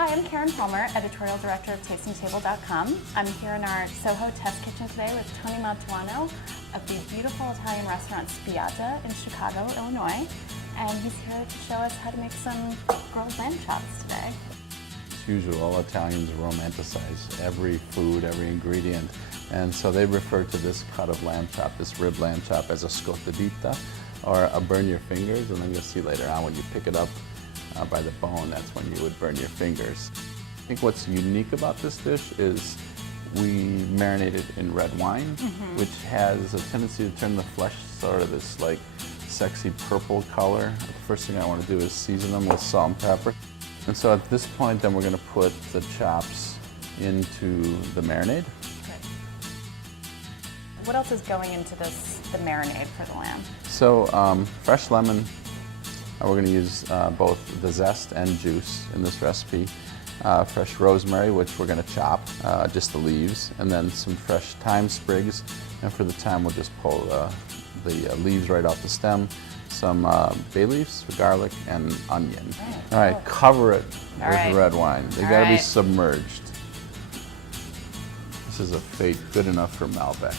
Hi, I'm Karen Palmer, Editorial Director of TastingTable.com. I'm here in our Soho test kitchen today with Tony Mantuano of the beautiful Italian restaurant Spiaggia in Chicago, Illinois. And he's here to show us how to make some grilled lamb chops today. As usual, all Italians romanticize every food, every ingredient. And so they refer to this cut of lamb chop, this rib lamb chop, as a scottadita, or a burn your fingers. And then you'll see later on when you pick it up by the bone, that's when you would burn your fingers. I think what's unique about this dish is we marinate it in red wine, which has a tendency to turn the flesh sort of this like sexy purple color. The first thing I want to do is season them with salt and pepper. And so at this point, then we're going to put the chops into the marinade. What else is going into the marinade for the lamb? So fresh lemon. We're going to use both the zest and juice in this recipe. Fresh rosemary, which we're going to chop, just the leaves, and then some fresh thyme sprigs. And for the thyme, we'll just pull the leaves right off the stem. Some bay leaves, garlic, and onion. All right, cover it with red wine. They got to be submerged. This is a fate good enough for Malbec.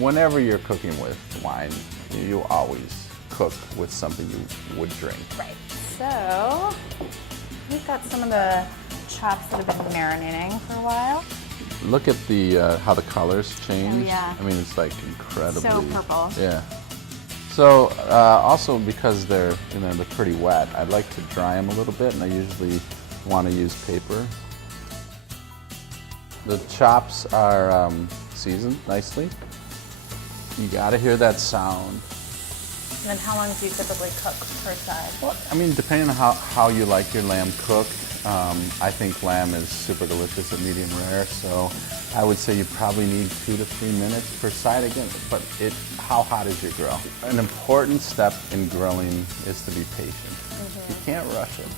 Whenever you're cooking with wine, you always cook with something you would drink. Right. So we've got some of the chops that have been marinating for a while. Look at the how the colors change. Oh, yeah. I mean, it's like incredibly. So purple. Yeah. So also because they're they're pretty wet, I'd like to dry them a little bit, and I usually want to use paper. The chops are seasoned nicely. You got to hear that sound. And then how long do you typically cook per side? Well, I mean, depending on how you like your lamb cooked, I think lamb is super delicious at medium rare, so I would say you probably need 2 to 3 minutes per side again, but how hot is your grill? An important step in grilling is to be patient. You can't rush it.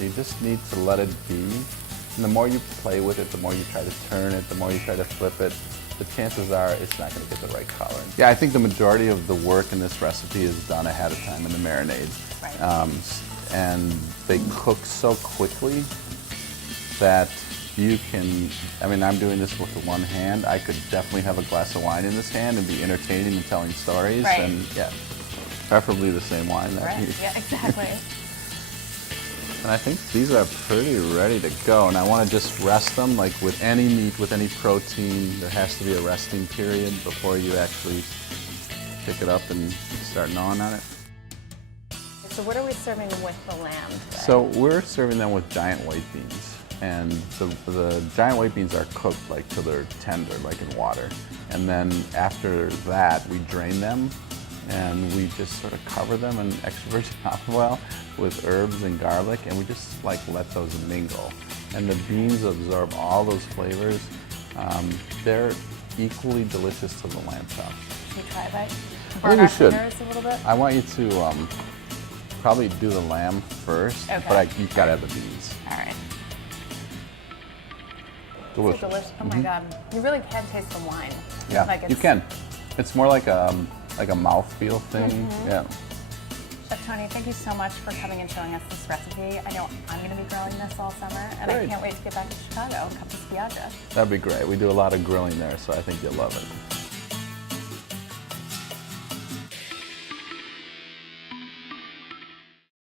You just need to let it be. And the more you play with it, the more you try to turn it, the more you try to flip it, the chances are it's not going to get the right color. Yeah, I think the majority of the work in this recipe is done ahead of time in the marinade. Right. And they cook so quickly that you can, I mean, I'm doing this with one hand. I could definitely have a glass of wine in this hand and be entertaining and telling stories. Right. And yeah, preferably the same wine. Right. Yeah, exactly. And I think these are pretty ready to go. And I want to just rest them, like with any meat, with any protein, there has to be a resting period before you actually pick it up and start gnawing on it. So what are we serving with the lamb today? So we're serving them with giant white beans. And the giant white beans are cooked like till they're tender, like in water. And then after that, we drain them and we just sort of cover them in extra virgin olive oil with herbs and garlic, and we just like let those mingle. And the beans absorb all those flavors. They're equally delicious to the lamb chops. Should we try that? I think we should. A little bit? I want you to probably do the lamb first, but you've got to have the beans. All right. Delicious. So delicious. Oh my God. You really can taste the wine. Yeah, like you can. It's more like a mouthfeel thing. Yeah. Chef Tony, thank you so much for coming and showing us this recipe. I know I'm going to be grilling this all summer, and I can't wait to get back to Chicago and come to Spiaggia. That'd be great. We do a lot of grilling there, so I think you'll love it.